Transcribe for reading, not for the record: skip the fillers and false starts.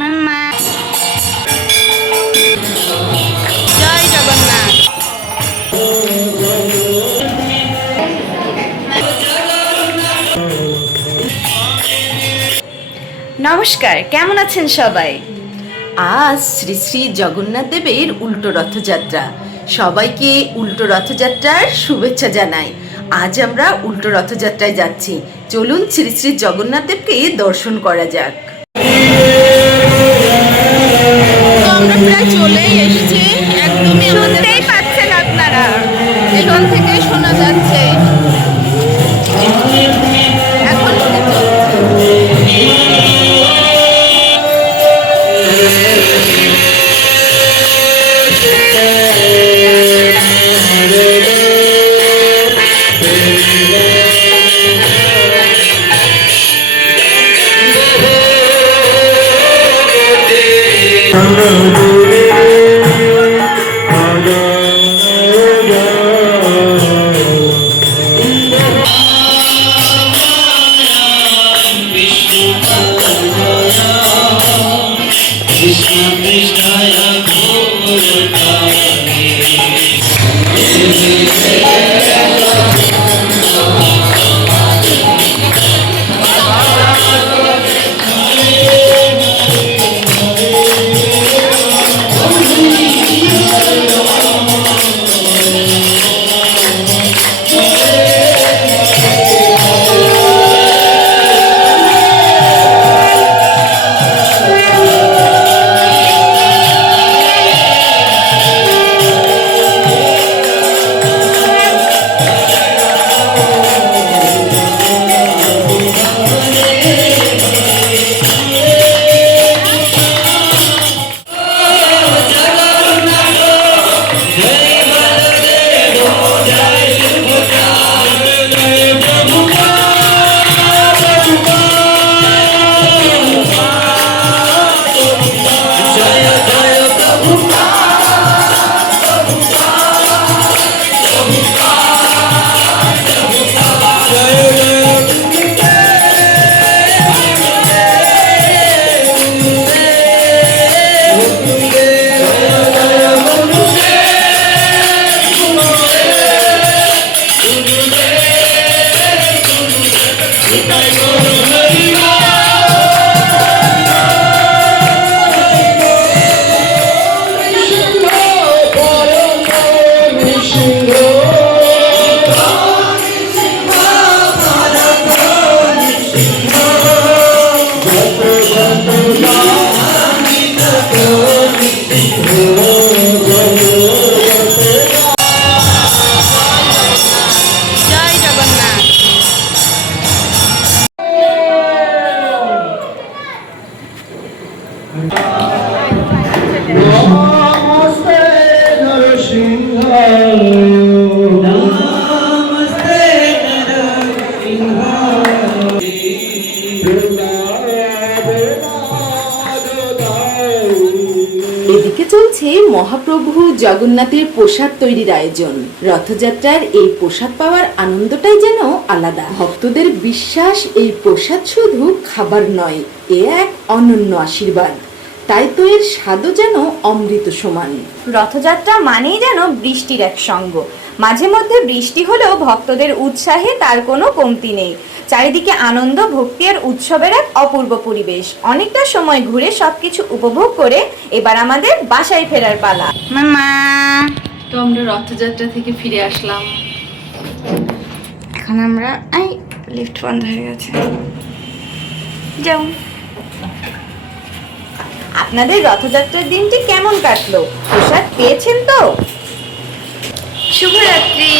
মাম্মা জয় জগন্নাথ। নমস্কার, কেমন আছেন সবাই? আজ শ্রী শ্রী জগন্নাথ দেবের উল্টো রথযাত্রা। সবাইকে উল্টো রথযাত্রার শুভেচ্ছা জানাই। আজ আমরা উল্টো রথযাত্রায় যাচ্ছি। চলুন শ্রী শ্রী জগন্নাথ দেবকে দর্শন করা যাক। আমরা প্রায় চলেই এসেছি, একদমই শুনতেই পাচ্ছেন আপনারা, এখান থেকে শোনা যাচ্ছে। এখন এদিকে চলছে মহাপ্রভু জগন্নাথের প্রসাদ তৈরির আয়োজন। রথযাত্রার এই প্রসাদ পাওয়ার আনন্দটাই যেন আলাদা। ভক্তদের বিশ্বাস এই প্রসাদ শুধু খাবার নয়, এ এক অনন্য আশীর্বাদ। তাই তো এর স্বাদও যেন অমৃত সমান। রথযাত্রা মানেই যেন বৃষ্টির এক সঙ্গ। মাঝে মধ্যে বৃষ্টি হলেও ভক্তদের উৎসাহে তার কোনো কমতি নেই। চারিদিকে আনন্দ, ভক্তি আর উৎসবের এক অপূর্ব পরিবেশ। অনেকটা সময় ঘুরে সবকিছু উপভোগ করে এবার আমাদের বাসায় ফেরার পালা। মামা তো আমরা রথযাত্রা থেকে ফিরে আসলাম। এখন আমরা লিফট বন্ধ হয়ে গেছে, যাও। আপনাদের রথযাত্রার দিনটি কেমন কাটলো? প্রসাদ পেয়েছেন তো? শুভরাত্রি।